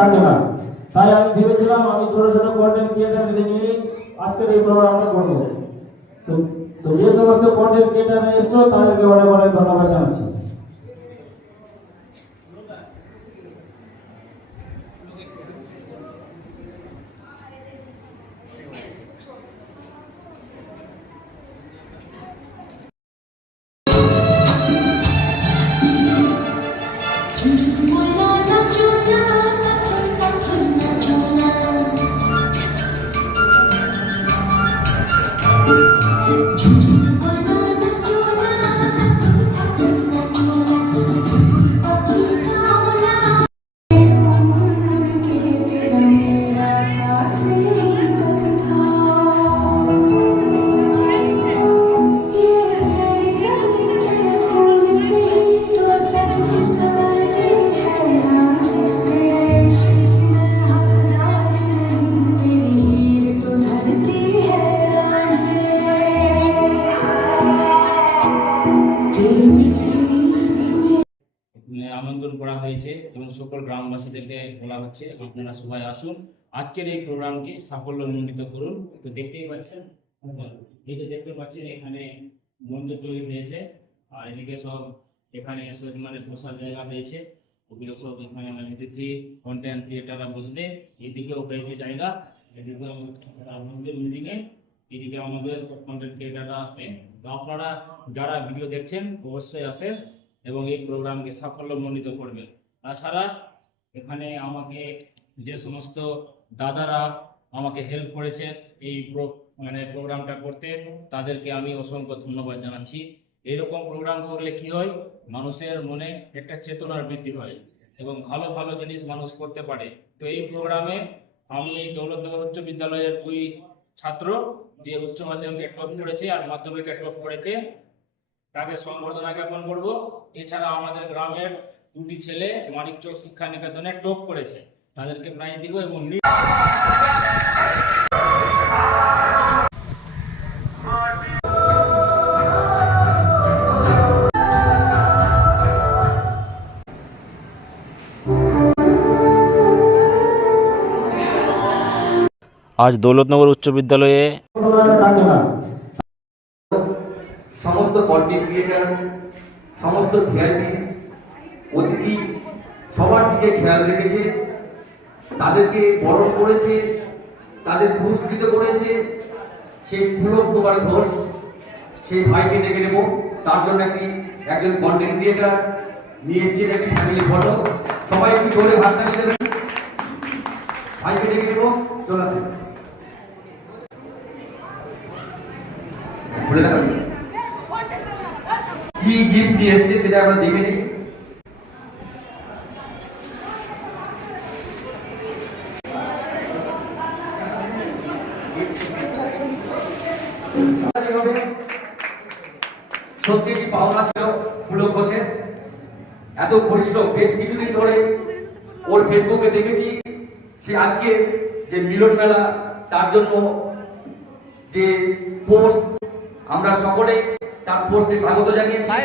থাকে না, তাই আমি ভেবেছিলাম আমি ছোট ছোট কন্টেন্ট ক্রিয়েটারদের নিয়ে আজকের এই প্রোগ্রামটা করবো। তো যে সমস্ত কন্টেন্ট ক্রিয়েটার এসেছো তাদেরকে অনেক অনেক ধন্যবাদ জানাচ্ছি। আমন্ত্রণ করা হয়েছে এবং সকল গ্রামবাসীদেরকে বলা হচ্ছে আপনারা সবাই আসুন, আজকের এই প্রোগ্রামকে সাফল্যমণ্ডিত করুন। তো দেখতেই পাচ্ছেন, এই যে দেখতে পাচ্ছেন এখানে মঞ্চ তৈরি হয়েছে, আর এদিকে সব এখানে মানে বসার জায়গা হয়েছে, ওগুলো সব এখানে অতিথি কন্টেন্ট ক্রিয়েটাররা বসবে। এদিকেও হয়েছে জায়গা, এদিকে আমাদের মিটিংয়ে, এদিকে আমাদের কন্টেন্ট ক্রিয়েটাররা আসবে। তো আপনারা যারা ভিডিও দেখছেন অবশ্যই আসেন এবং এই প্রোগ্রামকে সাফল্যমণ্ডিত করবে। তাছাড়া এখানে আমাকে যে সমস্ত দাদারা আমাকে হেল্প করেছেন এই প্রোগ্রামটা করতে, তাদেরকে আমি অসংখ্য ধন্যবাদ জানাচ্ছি। এইরকম প্রোগ্রাম করলে কি হয়, মানুষের মনে একটা চেতনার বৃদ্ধি হয় এবং ভালো ভালো জিনিস মানুষ করতে পারে। তো এই প্রোগ্রামে আমি দৌলতনগর উচ্চ বিদ্যালয়ের 2 ছাত্র যে উচ্চ মাধ্যমিকে টপ করেছে আর মাধ্যমিকে টপ করেছে, তাকে সম্বর্ধনা জ্ঞাপন করবো। এছাড়া আমাদের গ্রামের 2টি ছেলে মানিকচক শিক্ষা নিকেতনে টপ করেছে, তাদেরকে প্রাইজ দিব। এবং আজ দৌলতনগর উচ্চ বিদ্যালয়ে সমস্ত কন্টেন্ট ক্রিয়েটার, সমস্ত ভিআইপিস, অতিথি সবার দিকে খেয়াল রেখেছে, তাদেরকে বরণ করেছে, তাদের পুরস্কৃত করেছে। সেই পুলক কুমার ঘোষ, সেই ভাইকে ডেকে নেব। তার জন্য একজন কন্টেন্ট ক্রিয়েটার নিয়ে এসেছেন একটি ফ্যামিলি ফটো। সবাই একটু জোরে হাততালি দেবেন। ভাইকে ডেকে নেব, চলে আসেন। বলে দেখান কি গিফট নিয়ে এসছে সেটা আমরা দেখে নিই। সত্যি কি পাওনা ছিল পুলক ঘোষের, এত পরিশ্রম। বেশ কিছুদিন ধরে ওর ফেসবুকে দেখেছি সে আজকে যে মিলন মেলা, তার জন্য যে পোস্ট, আমরা সকলে তার পোস্টে স্বাগত জানিয়েছি।